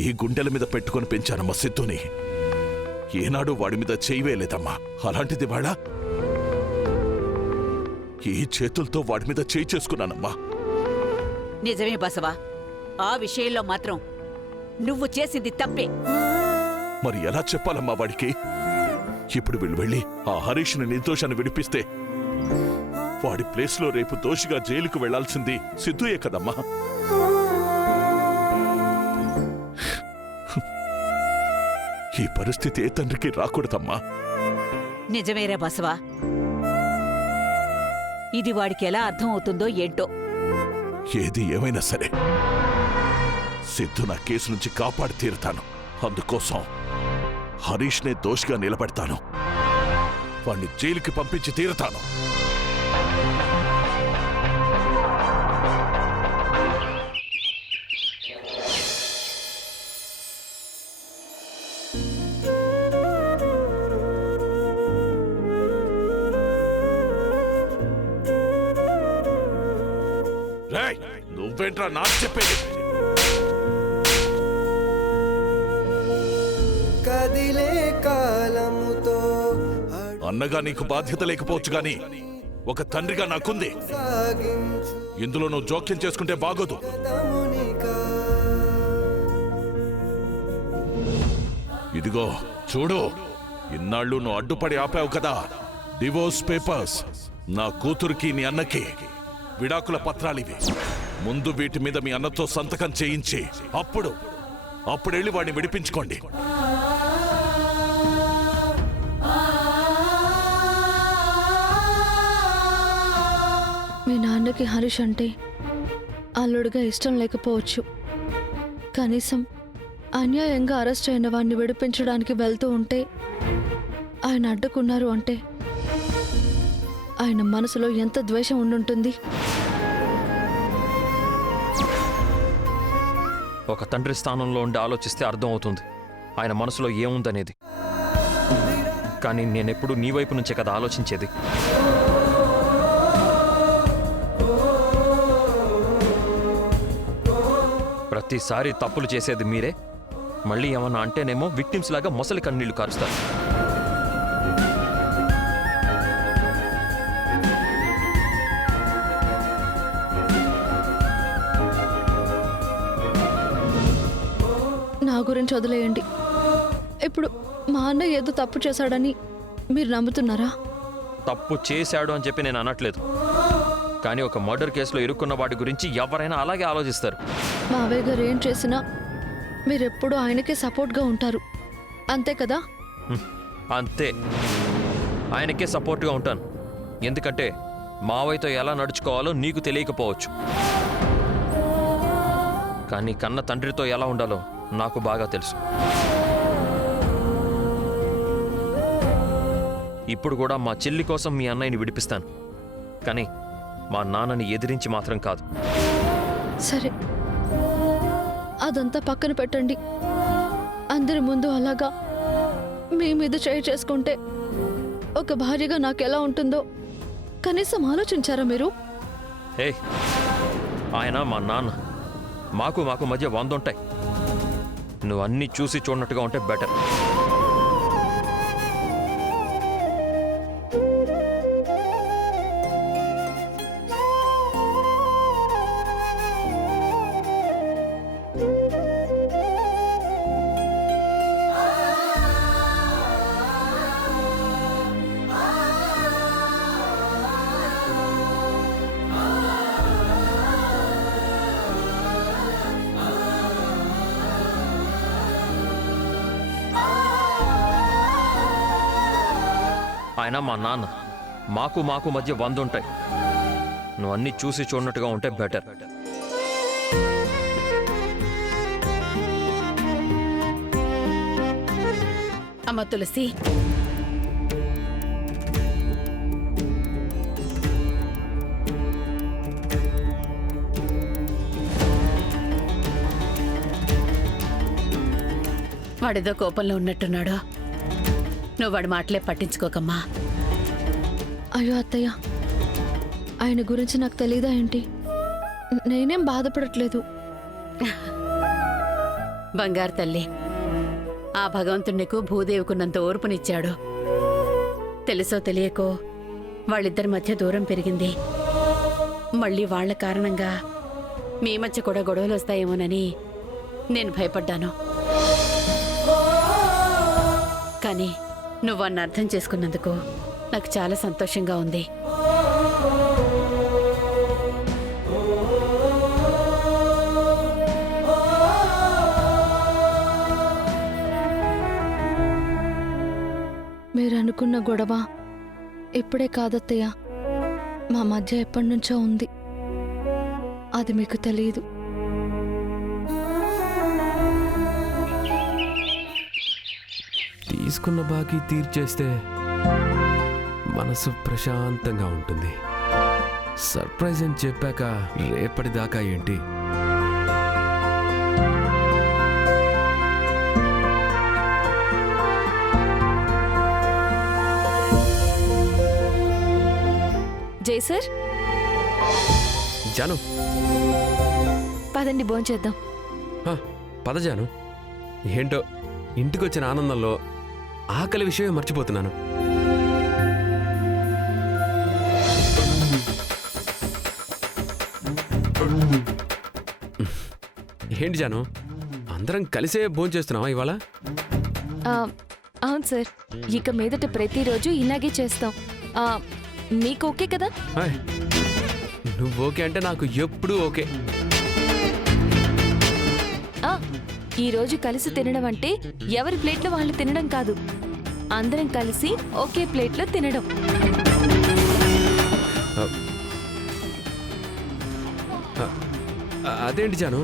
ఈ గుండెల మీద పెట్టుకుని పెంచానమ్మా సిద్ధుని. ఏనాడు వాడి మీద చేయవేలేదమ్మా. అలాంటిది వాళ్ళ ఈ చేతులతో వాడి మీద చేయి చేసుకున్నానమ్మా. నిజమే బసవా, ఆ విషయంలో మాత్రం నువ్వు చేసింది తప్పే. మరి ఎలా చెప్పాలమ్మా వాడికి? ఇప్పుడు వీళ్ళు వెళ్ళి ఆ హరీష్ని నిర్దోషాన్ని విడిపిస్తే వాడి ప్లేస్లో రేపు దోషిగా జైలుకు వెళ్లాల్సింది సిద్ధుయే కదమ్మా. ఈ పరిస్థితి ఏ తండ్రికి రాకూడదమ్మా. నిజమేరా బసవా, ఇది వాడికి ఎలా అర్థం అవుతుందో ఏంటో. ఏది ఏమైనా సరే సిద్ధు నా కేసు నుంచి కాపాడి తీరుతాను. అందుకోసం హరీష్నే దోషిగా నిలబెడతాను. వాణ్ణి జైలుకి పంపించి తీరుతాను. రేయ్, నువ్వేంట్రా నాకు చెప్పేది? అన్నగా నీకు బాధ్యత లేకపోవచ్చు గాని ఒక తండ్రిగా నాకుంది. ఇందులో నువ్వు జోక్యం చేసుకుంటే బాగోదు. ఇదిగో చూడు, ఇన్నాళ్ళు నువ్వు అడ్డుపడి ఆపావు కదా. డివోర్స్ పేపర్స్ నా కూతురికి నీ అన్నకి విడాకుల పత్రాలివి. ముందు వీటి మీద మీ అన్నతో సంతకం చేయించి అప్పుడెళ్ళి వాడిని విడిపించుకోండి. మీ నాన్నకి హరీష్ అంటే అల్లుడిగా ఇష్టం లేకపోవచ్చు. కనీసం అన్యాయంగా అరెస్ట్ అయిన వాడిని విడిపించడానికి వెళ్తూ ఉంటే ఆయన అడ్డుకున్నారు అంటే ఆయన మనసులో ఎంత ద్వేషం ఉండుంటుంది. ఒక తండ్రి స్థానంలో ఉండి ఆలోచిస్తే అర్థమవుతుంది ఆయన మనసులో ఏముందనేది. కానీ నేనెప్పుడు నీ వైపు నుంచే కదా ఆలోచించేది. ప్రతిసారి తప్పులు చేసేది మీరే. మళ్ళీ ఏమన్నా అంటేనేమో విక్టిమ్స్ లాగా మొసలి కన్నీళ్లు కారుస్తారు. నా గురించి వదిలేయండి. ఇప్పుడు మా అన్న ఏదో తప్పు చేశాడని మీరు నమ్ముతున్నారా? తప్పు చేశాడు అని చెప్పి నేను అనట్లేదు. కానీ ఒక మర్డర్ కేసులో ఇరుక్కున్న వాడి గురించి ఎవరైనా అలాగే ఆలోచిస్తారు. మావయ్య గారు ఏం చేసినా మీరెప్పుడు ఆయనకే సపోర్ట్గా ఉంటారు, అంతే కదా? అంతే, ఆయనకే సపోర్ట్గా ఉంటాను. ఎందుకంటే మావయ్యతో ఎలా నడుచుకోవాలో నీకు తెలియకపోవచ్చు, కానీ కన్న తండ్రితో ఎలా ఉండాలో నాకు బాగా తెలుసు. ఇప్పుడు కూడా మా చెల్లి కోసం మీ అన్నయ్యని విడిపిస్తాను, కానీ మా నాన్నని ఎదిరించి మాత్రం కాదు. సరే, అదంతా పక్కన పెట్టండి. అందరి ముందు అలాగా మీ మీద చేయి చేసుకుంటే ఒక భార్యగా నాకెలా ఉంటుందో కనీసం ఆలోచించారా మీరు? ఏయ్, ఆయన మా నాన్న. మాకు మధ్య 100 ఉంటాయి. నువ్వు అన్నీ చూసి చూడనట్టుగా ఉంటే బెటర్. ఆయన మా నాన్న. మాకు మధ్య 100 ఉంటాయి. నువ్వు అన్నీ చూసి చూడనట్టుగా ఉంటే బెటర్. అమ్మ తులసి, వాడిదో కోపంలో ఉన్నట్టున్నాడు. నువ్వు వాడి మాటలే పట్టించుకోకమ్మా. అయ్యో అత్తయ్య, ఆయన గురించి నాకు తెలీదా ఏంటి? నేనేం బాధపడట్లేదు. బంగారు తల్లి, ఆ భగవంతుడు నీకు భూదేవికున్నంత ఓర్పునిచ్చాడు. తెలుసో తెలియకో వాళ్ళిద్దరి మధ్య దూరం పెరిగింది. మళ్ళీ వాళ్ళ కారణంగా మీ మధ్య కూడా గొడవలు వస్తాయేమోనని నేను భయపడ్డాను. కానీ నువ్వన్న అర్థం చేసుకున్నందుకు నాకు చాలా సంతోషంగా ఉంది. మీరు అనుకున్న గొడవ ఇప్పుడే కాదత్తయ్య, మా మధ్య ఎప్పటి నుంచో ఉంది. అది మీకు తెలియదు. తీసుకున్న బాకీ తీర్చేస్తే మనసు ప్రశాంతంగా ఉంటుంది. సర్ప్రైజ్ అని చెప్పాక రేపటిదాకా ఏంటి? జై సార్, జాను, పదండి భోంచేద్దాం. పద జాను. ఏంటో ఇంటికొచ్చిన ఆనందంలో ఆకలి విషయమే మర్చిపోతున్నాను. ఏంటి జాను, అందరం కలిసే భోంచేస్తున్నావా ఇవాళ? అవును సార్, ఇక మీదట ప్రతిరోజు ఇలాగే చేస్తాం. మీకు ఓకే కదా? హాయ్, నువ్వు ఓకే అంటే నాకు ఎప్పుడూ ఓకే. ఈరోజు కలిసి తినడం అంటే ఎవరి ప్లేట్లో వాళ్ళు తినడం కాదు, అందరం కలిసి ఒకే ప్లేట్లో తినడం. అదేంటి జాను,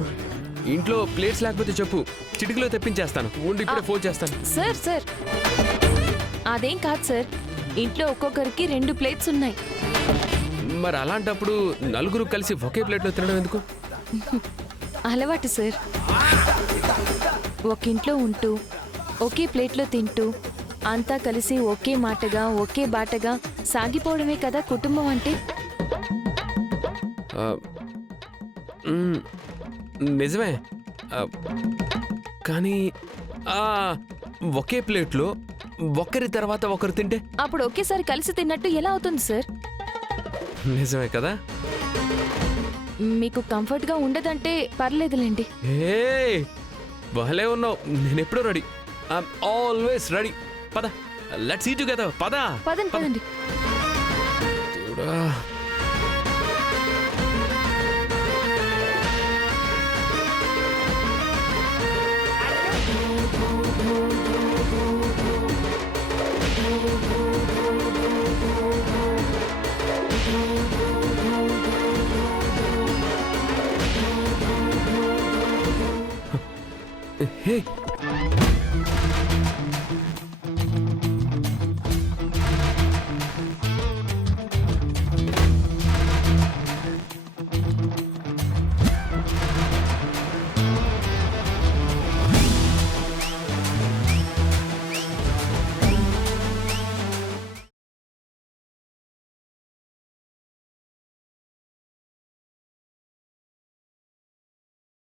ఇంట్లో ప్లేట్స్ లేకపోతే చెప్పు, చిటికలో తెప్పించేస్తాను. ఉండి ఇప్పుడే ఫోన్ చేస్తాను. సార్ సార్, అదేం కాదు సార్, ఇంట్లో ఒక్కొక్కరికి 2 ప్లేట్స్ ఉన్నాయి. మరి అలాంటప్పుడు నలుగురు కలిసి ఒకే ప్లేట్లో తినడం ఎందుకు? అలవాటు సార్. ఒక ఇంట్లో ఉంటూ ఒకే ప్లేట్లో తింటూ అంతా కలిసి ఒకే మాటగా ఒకే బాటగా సాగిపోవడమే కదా కుటుంబం అంటే. నిజమే, కానీ ఒకే ప్లేట్లో ఒకరి తర్వాత ఒకరు తింటే అప్పుడు ఒకేసారి కలిసి తిన్నట్టు ఎలా అవుతుంది సార్? నిజమే కదా. మీకు కంఫర్ట్గా ఉండదంటే పర్లేదులేండి. ఏ భలే ఉన్నావు, నేను ఎప్పుడూ రెడీ. I'm always ready. పద, లెట్స్ ఈట్ టుగెదర్. పదండి పదండి. దేవుడా, హే